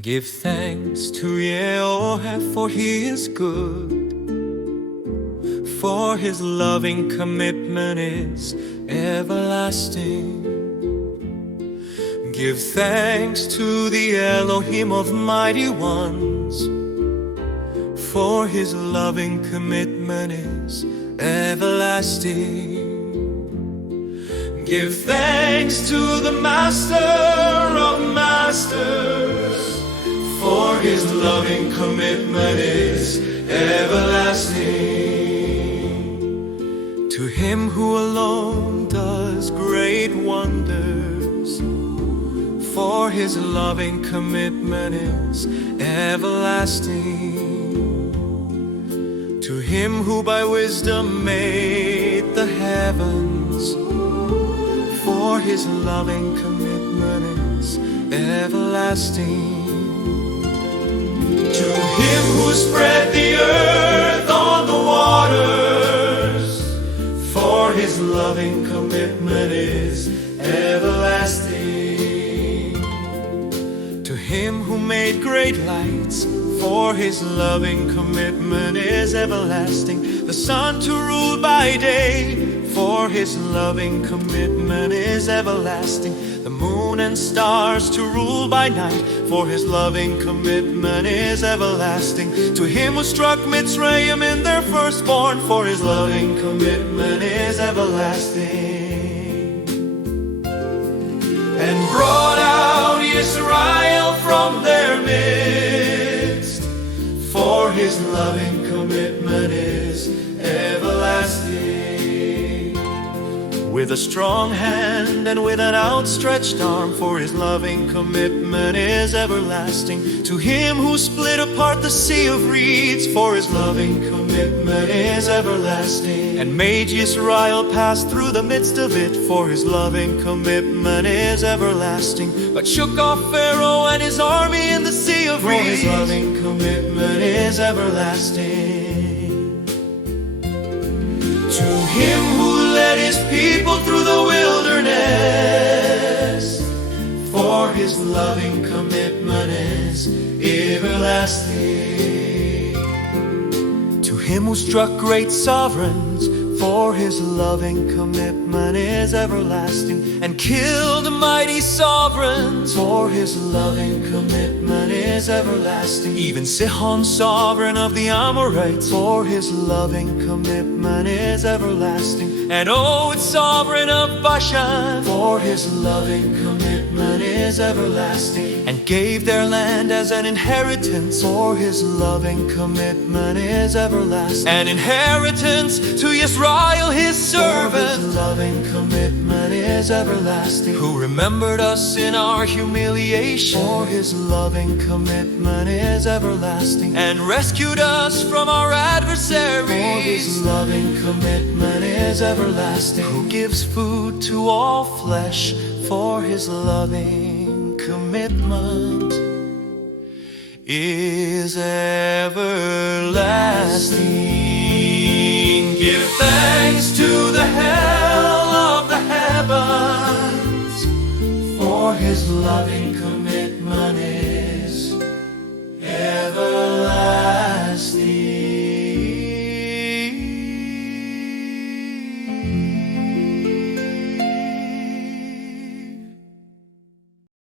Give thanks to Jehovah, for he is good, for his loving commitment is everlasting. Give thanks to the Elohim of mighty ones, for his loving commitment is everlasting. Give thanks to the Master of masters, for his loving commitment is everlasting. To him who alone does great wonders, for his loving commitment is everlasting. To him who by wisdom made the heavens, for his loving commitment is everlasting. To him who spread the earth on the waters, for his loving commitment is everlasting. To him who made great lights, for his loving commitment is everlasting. The sun to rule by day, for his loving commitment is everlasting. The moon and stars to rule by night, for his loving commitment is everlasting. To him who struck Mitzrayim in their firstborn, for his loving commitment is everlasting. And brought out Israel from their midst, for his loving commitment is everlasting. With a strong hand and with an outstretched arm, for his loving commitment is everlasting. To him who split apart the sea of reeds, for his loving commitment is everlasting. And made Israel pass through the midst of it, for his loving commitment is everlasting. But shook off Pharaoh and his army in the sea of reeds, for his loving commitment is everlasting. To him who led his people through the wilderness, for his loving commitment is everlasting. To him who struck great sovereigns, for his loving commitment is everlasting. And killed mighty sovereigns, for his loving commitment is everlasting. Even Sihon, sovereign of the Amorites, for his loving commitment is everlasting. And Og, sovereign of Bashan, for his loving commitment is everlasting. And gave their land as an inheritance, for his loving commitment is everlasting. An inheritance to Israel his servant, for his loving commitment is everlasting. Who remembered us in our humiliation, for his loving commitment is everlasting. And rescued us from our adversaries, for his loving commitment is everlasting. Who gives food to all flesh, for his loving commitment is everlasting. Give thanks to the hell of the heavens, for his loving commitment